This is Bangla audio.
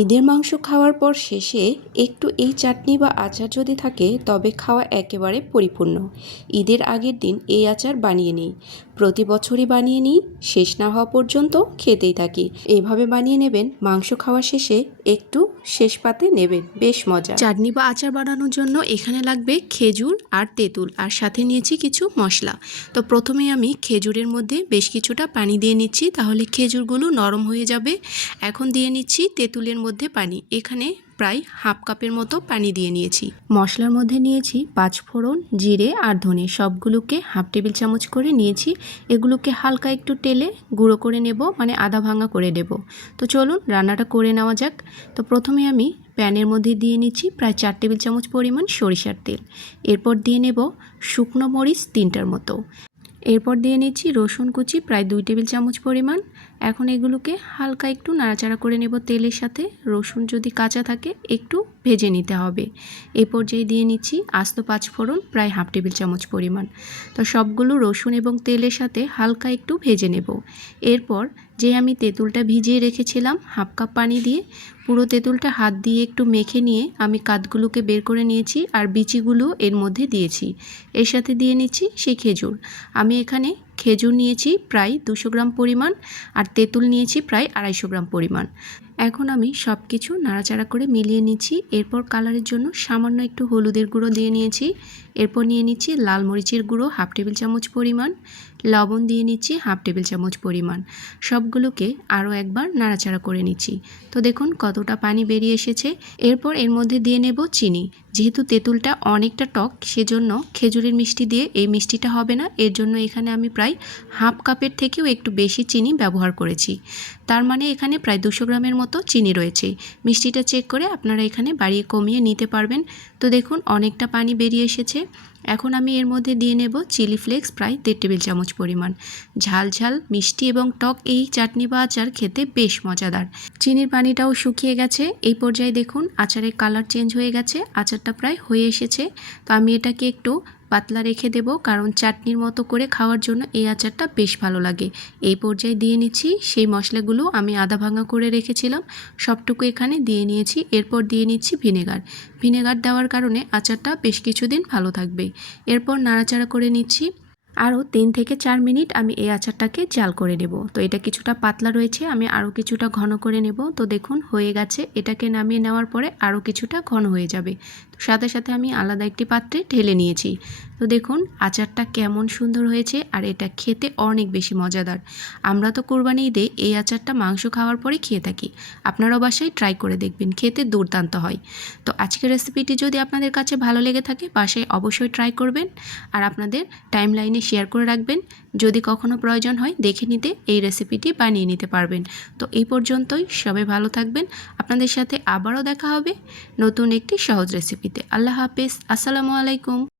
ঈদের মাংস খাওয়ার পর শেষে একটু এই চাটনি বা আচার যদি থাকে তবে খাওয়া একেবারে পরিপূর্ণ। ঈদের আগের দিন এই আচার বানিয়ে নিই, প্রতি বছরই বানিয়ে নিই, শেষ না হওয়া পর্যন্ত খেতেই থাকি। এইভাবে বানিয়ে নেবেন, মাংস খাওয়া শেষে একটু শেষ পাতে নেবেন, বেশ মজা। চাটনি বা আচার বানানোর জন্য এখানে লাগবে খেজুর আর তেঁতুল, আর সাথে নিয়েছি কিছু মশলা। তো প্রথমে আমি খেজুরের মধ্যে বেশ কিছুটা পানি দিয়ে নিচ্ছি, তাহলে খেজুরগুলো নরম হয়ে যাবে। এখন দিয়ে নিচ্ছি তেঁতুলের মধ্যে পানি, এখানে প্রায় হাফ কাপের মতো পানি দিয়ে নিয়েছি। মশলার মধ্যে নিয়েছি পাঁচফোড়ন, জিরে আর ধনে, সবগুলোকে হাফ টেবিল চামচ করে নিয়েছি। এগুলোকে হালকা একটু তেলে গুঁড়ো করে নেব, মানে আধা ভাঙা করে দেব। তো চলুন রান্নাটা করে নেওয়া যাক। তো প্রথমে আমি প্যানের মধ্যে দিয়ে নিচ্ছি প্রায় 4 টেবিল চামচ পরিমাণ সরিষার তেল। এরপর দিয়ে নেব শুকনো মরিচ 3টার মতো। এরপর দিয়ে নিচ্ছি রসুন কুচি প্রায় 2 টেবিল চামচ পরিমাণ। এখন এগুলোকে হালকা একটু নাড়াচাড়া করে নেব তেলের সাথে। রসুন যদি কাঁচা থাকে একটু ভেজে নিতে হবে। এই পর্যায়ে দিয়ে নিচ্ছি আস্ত পাঁচফোড়ন প্রায় হাফ টেবিল চামচ পরিমাণ। তো সবগুলো রসুন এবং তেলের সাথে হালকা একটু ভেজে নেব। এরপর যে আমি তেঁতুলটা ভিজিয়ে রেখেছিলাম হাফ কাপ পানি দিয়ে, পুরো তেঁতুলটা হাত দিয়ে একটু মেখে নিয়ে আমি কাঠগুলোকে বের করে নিয়েছি আর বিচিগুলো এর মধ্যে দিয়েছি। এর সাথে দিয়ে নিচ্ছি সেই খেজুর। আমি এখানে খেজুর নিয়েছি প্রায় 200 গ্রাম পরিমাণ, আর তেঁতুল নিয়েছি প্রায় 250 গ্রাম পরিমাণ। এখন আমি সব কিছু নাড়াচাড়া করে মিলিয়ে নিচ্ছি। এরপর কালারের জন্য সামান্য একটু হলুদের গুঁড়ো দিয়ে নিয়েছি। এরপর নিয়ে নিচ্ছি লাল মরিচের গুঁড়ো হাফ টেবিল চামচ পরিমাণ, লবণ দিয়ে নিচ্ছি হাফ টেবিল চামচ পরিমাণ। সবগুলোকে আরও একবার নাড়াচাড়া করে নিচ্ছি। তো দেখুন কতটা পানি বেরিয়ে এসেছে। এরপর এর মধ্যে দিয়ে নেব চিনি। যেহেতু তেঁতুলটা অনেকটা টক, সেজন্য খেজুরের মিষ্টি দিয়ে এই মিষ্টিটা হবে না, এর জন্য এখানে আমি প্রায় হাফ কাপের থেকেও একটু বেশি চিনি ব্যবহার করেছি। তার মানে এখানে প্রায় 200 গ্রামের মতো চিনি রয়েছে। মিষ্টিটা চেক করে আপনারা এখানে বাড়িয়ে কমিয়ে নিতে পারবেন। তো দেখুন অনেকটা পানি বেরিয়ে এসেছে। এখন আমি এর মধ্যে দিয়ে নেব চিলি ফ্লেক্স প্রায় 1.5 টেবিল চামচ পরিমাণ। ঝাল ঝাল মিষ্টি এবং টক এই চাটনি বা আচার খেতে বেশ মজাদার। চিনির পানিটাও শুকিয়ে গেছে। এই পর্যায়ে দেখুন আচারের কালার চেঞ্জ হয়ে গেছে, আচারটা প্রায় হয়ে এসেছে। তো আমি এটাকে একটু পাতলা রেখে দেব, কারণ চাটনির মতো করে খাওয়ার জন্য এই আচারটা বেশ ভালো লাগে। এই পর্যায়ে দিয়ে নিচ্ছি সেই মশলাগুলো আমি আধা ভাঙা করে রেখেছিলাম, সবটুকু এখানে দিয়ে নিয়েছি। এরপর দিয়ে নিচ্ছি ভিনেগার। ভিনেগার দেওয়ার কারণে আচারটা বেশ কিছুদিন ভালো থাকবে। এরপর নাড়াচাড়া করে নিচ্ছি। আরও 3 থেকে 4 মিনিট আমি এই আচারটাকে জাল করে নেব। তো এটা কিছুটা পাতলা রয়েছে, আমি আরও কিছুটা ঘন করে নেব। তো দেখুন হয়ে গেছে। এটাকে নামিয়ে নেওয়ার পরে আরও কিছুটা ঘন হয়ে যাবে। তো সাথে সাথে আমি আলাদা একটি পাত্রে ঢেলে নিয়েছি। তো দেখুন আচারটা কেমন সুন্দর হয়েছে, আর এটা খেতে অনেক বেশি মজাদার। আমরা তো কোরবানি ঈদে এই আচারটা মাংস খাওয়ার পরে খেয়ে থাকি। আপনারাও বাসায় ট্রাই করে দেখবেন, খেতে দুর্দান্ত হয়। তো আজকের রেসিপিটি যদি আপনাদের কাছে ভালো লেগে থাকে বাসায় অবশ্যই ট্রাই করবেন, আর আপনাদের টাইমলাইনে শেয়ার করে রাখবেন। যদি কখনো প্রয়োজন হয় দেখে নিতে এই রেসিপিটি বানিয়ে নিতে পারবেন। তো এই পর্যন্তই, সবাই ভালো থাকবেন। আপনাদের সাথে আবারও দেখা হবে নতুন একটি সহজ রেসিপিতে। আল্লাহ হাফেজ, আসসালামু আলাইকুম।